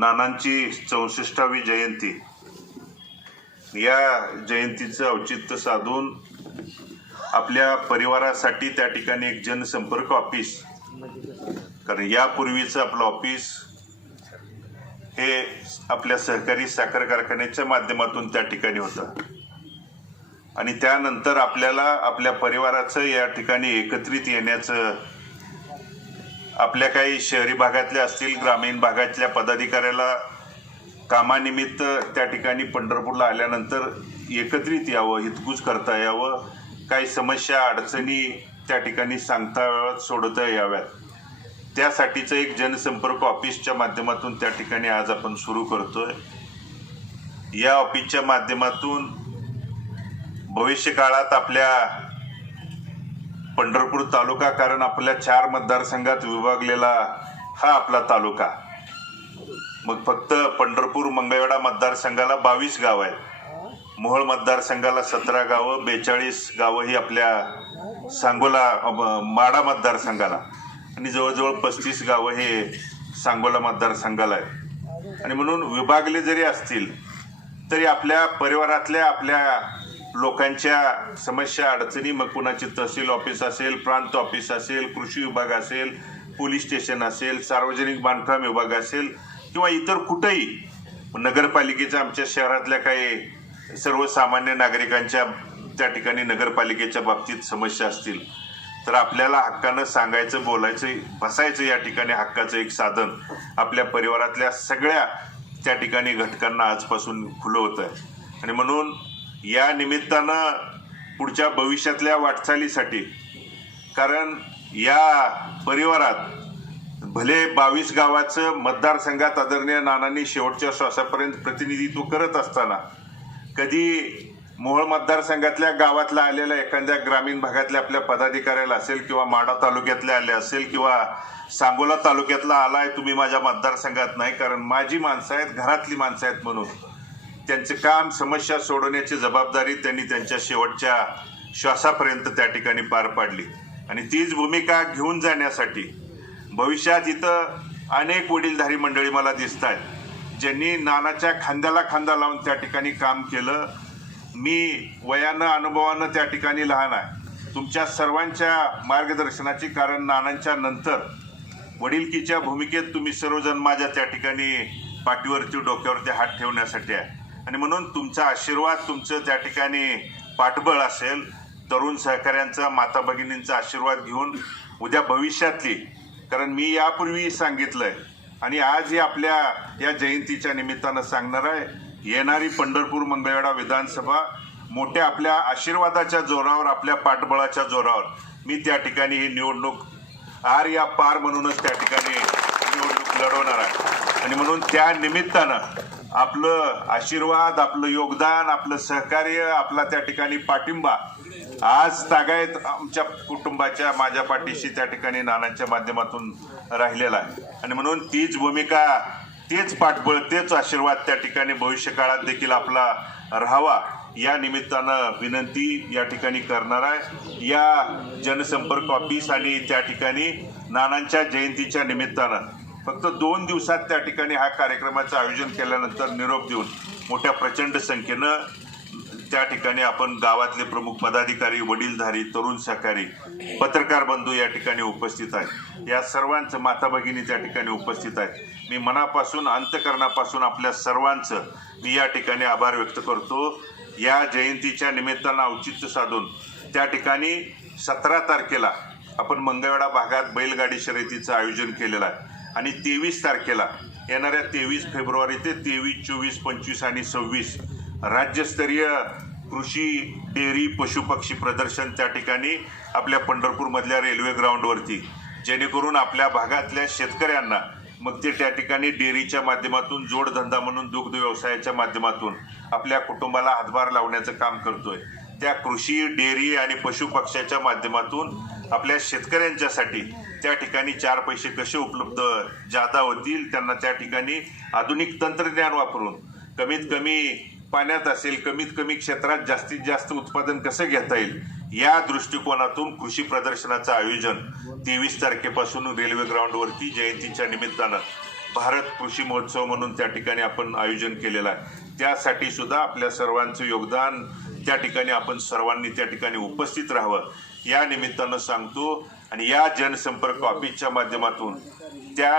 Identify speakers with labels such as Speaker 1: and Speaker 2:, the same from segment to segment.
Speaker 1: नानांची चौसष्टावी जयंती. या जयंतीचं औचित्य साधून आपल्या परिवारासाठी त्या ठिकाणी एक जनसंपर्क ऑफिस. कारण यापूर्वीचं आपलं ऑफिस हे आपल्या सहकारी साखर कारखान्याच्या माध्यमातून त्या ठिकाणी होतं. आणि त्यानंतर आपल्याला आपल्या परिवाराचं या ठिकाणी एकत्रित येण्याचं आपल्या काही शहरी भागातल्या असतील ग्रामीण भागातल्या पदाधिकाऱ्याला कामानिमित्त त्या ठिकाणी पंढरपूरला आल्यानंतर एकत्रित यावं हितकूज करता यावं काही समस्या अडचणी त्या ठिकाणी सांगता याव्यात सोडवता याव्यात. त्यासाठीचं एक जनसंपर्क ऑफिसच्या माध्यमातून त्या ठिकाणी आज आपण सुरू करतोय. या ऑफिसच्या माध्यमातून भविष्य काळात आपल्या पंढरपूर तालुका कारण आपल्या चार मतदारसंघात विभागलेला हा आपला तालुका. मग फक्त पंढरपूर मंगळवेढा मतदारसंघाला बावीस गाव आहेत. मोहोळ मतदारसंघाला सतरा गावं बेचाळीस गावं ही आपल्या सांगोला माडा मतदारसंघाला. आणि जवळजवळ पस्तीस गावं हे सांगोला मतदारसंघाला आहेत. आणि म्हणून विभागले जरी असतील तरी आपल्या परिवारातल्या आपल्या लोकांच्या समस्या अडचणी मग कुणाची तहसील ऑफिस असेल प्रांत ऑफिस असेल कृषी विभाग असेल पोलीस स्टेशन असेल सार्वजनिक बांधकाम विभाग असेल किंवा इतर कुठेही नगरपालिकेच्या आमच्या शहरातल्या काही सर्वसामान्य नागरिकांच्या त्या ठिकाणी नगरपालिकेच्या बाबतीत समस्या असतील तर आपल्याला हक्कानं सांगायचं बोलायचं बसायचं या ठिकाणी हक्काचं एक साधन आपल्या परिवारातल्या सगळ्या त्या ठिकाणी घटकांना आजपासून खुलं होतं आहे आणि म्हणून या निमित्तानं पुढच्या भविष्यातल्या वाटचालीसाठी कारण या परिवारात भले बावीस गावाचं मतदारसंघात आदरणीय नानांनी शेवटच्या श्वासापर्यंत प्रतिनिधित्व करत असताना कधी मोहोळ मतदारसंघातल्या गावातल्या आलेल्या एखाद्या ग्रामीण भागातल्या आपल्या पदाधिकाऱ्याला असेल किंवा माडा तालुक्यातल्या आले असेल किंवा सांगोला तालुक्यातला आलाय तुम्ही माझ्या मतदारसंघात नाही कारण माझी माणसं आहेत घरातली माणसं आहेत म्हणून. त्यांचे काम समस्या सोडवण्याची जबाबदारी त्यांनी त्यांच्या शेवटच्या श्वासापर्यंत त्या ठिकाणी पार पाडली. आणि तीच भूमिका घेऊन जाण्यासाठी भविष्यात इथं अनेक वडीलधारी मंडळी मला दिसत आहेत ज्यांनी नानाच्या खांद्याला खांदा लावून त्या ठिकाणी काम केलं. मी वयानं अनुभवानं त्या ठिकाणी लहान आहे. तुमच्या सर्वांच्या मार्गदर्शनाची कारण नानांच्या नंतर वडीलकीच्या भूमिकेत तुम्ही सर्वजण माझ्या त्या ठिकाणी पाठीवरती डोक्यावरती हात ठेवण्यासाठी आहे. आणि म्हणून तुमचा आशीर्वाद तुमचं त्या ठिकाणी पाठबळ असेल तरुण सहकाऱ्यांचा माता भगिनींचा आशीर्वाद घेऊन उद्या भविष्यातली कारण मी यापूर्वी सांगितलंय आणि आज ही आपल्या या जयंतीच्या निमित्तानं सांगणार आहे येणारी पंढरपूर मंगळवेढा विधानसभा मोठ्या आपल्या आशीर्वादाच्या जोरावर आपल्या पाठबळाच्या जोरावर मी त्या ठिकाणी ही निवडणूक आर या पार म्हणूनच त्या ठिकाणी निवडणूक लढवणार आहे. आणि म्हणून त्या निमित्तानं आपलं आशीर्वाद आपलं योगदान आपलं सहकार्य आपला त्या ठिकाणी पाठिंबा. आज तागायत आमच्या कुटुंबाच्या माझ्या पाठीशी त्या ठिकाणी नानांच्या माध्यमातून राहिलेला आहे. आणि म्हणून तीच भूमिका तेच पाठबळ तेच आशीर्वाद त्या ठिकाणी भविष्यकाळात देखील आपला राहावा. या निमित्तानं विनंती या ठिकाणी करणार आहे. या जनसंपर्क ऑफिस आणि त्या ठिकाणी नानांच्या जयंतीच्या निमित्तानं फक्त दोन दिवसात त्या ठिकाणी हा कार्यक्रमाचं आयोजन केल्यानंतर निरोप देऊन मोठ्या प्रचंड संख्येनं त्या ठिकाणी आपण गावातले प्रमुख पदाधिकारी वडीलधारी तरुण सहकारी पत्रकार बंधू या ठिकाणी उपस्थित आहेत. या सर्वांचं माता भगिनी त्या ठिकाणी उपस्थित आहेत. मी मनापासून अंतकरणापासून आपल्या सर्वांचं मी या ठिकाणी आभार व्यक्त करतो. या जयंतीच्या निमित्तानं औचित्य साधून त्या ठिकाणी सतरा तारखेला आपण मंगळवेढा भागात बैलगाडी शर्यतीचं आयोजन केलेलं आहे. आणि तेवीस तारखेला येणाऱ्या तेवीस फेब्रुवारी ते तेवीस चोवीस पंचवीस आणि सव्वीस राज्यस्तरीय कृषी डेअरी पशुपक्षी प्रदर्शन त्या ठिकाणी आपल्या पंढरपूरमधल्या रेल्वे ग्राउंडवरती. जेणेकरून आपल्या भागातल्या शेतकऱ्यांना मग ते त्या ठिकाणी डेअरीच्या माध्यमातून जोडधंदा म्हणून दुग्ध व्यवसायाच्या माध्यमातून आपल्या कुटुंबाला हातभार लावण्याचं काम करतोय. त्या कृषी डेअरी आणि पशुपक्ष्याच्या माध्यमातून आपल्या शेतकऱ्यांच्यासाठी त्या ठिकाणी चार पैसे कसे उपलब्ध जादा होतील त्यांना त्या ठिकाणी आधुनिक तंत्रज्ञान वापरून कमीत कमी पाण्यात असेल कमीत कमी क्षेत्रात जास्तीत जास्त उत्पादन कसं घेता येईल या दृष्टिकोनातून कृषी प्रदर्शनाचं आयोजन तेवीस तारखेपासून रेल्वे ग्राउंडवरती जयंतीच्या निमित्तानं भारत कृषी महोत्सव म्हणून त्या ठिकाणी आपण आयोजन केलेलं आहे. त्यासाठी सुद्धा आपल्या सर्वांचं योगदान त्या ठिकाणी आपण सर्वांनी त्या ठिकाणी उपस्थित राहावं. या निमित्तानं सांगतो आणि या जनसंपर्क ऑफिसच्या माध्यमातून त्या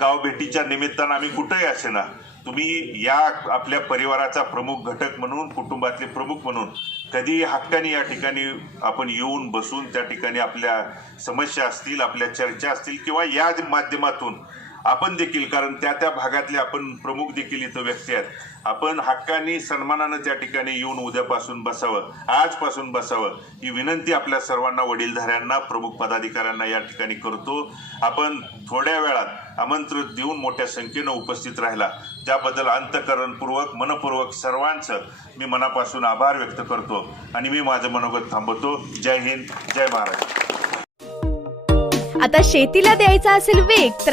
Speaker 1: गाव भेटीच्या निमित्तानं आम्ही कुठंही असे ना तुम्ही या आपल्या परिवाराचा प्रमुख घटक म्हणून कुटुंबातले प्रमुख म्हणून कधी हक्काने या ठिकाणी आपण येऊन बसून त्या ठिकाणी आपल्या समस्या असतील आपल्या चर्चा असतील किंवा या माध्यमातून आपण देखील कारण त्या त्या भागातले आपण प्रमुख देखील इथं व्यक्ती आहेत. आपण हक्काने सन्मानानं त्या ठिकाणी येऊन उद्यापासून बसावं आजपासून बसावं ही विनंती आपल्या सर्वांना वडीलधाऱ्यांना प्रमुख पदाधिकाऱ्यांना या ठिकाणी करतो. आपण थोड्या वेळात आमंत्रित देऊन मोठ्या संख्येनं उपस्थित राहिला. त्याबद्दल अंतकरणपूर्वक मनपूर्वक सर्वांचं मी मनापासून आभार व्यक्त करतो आणि मी माझं मनोगत थांबवतो. जय हिंद जय महाराष्ट्र.
Speaker 2: आता शेतीला द्यायचा असेल वेग तर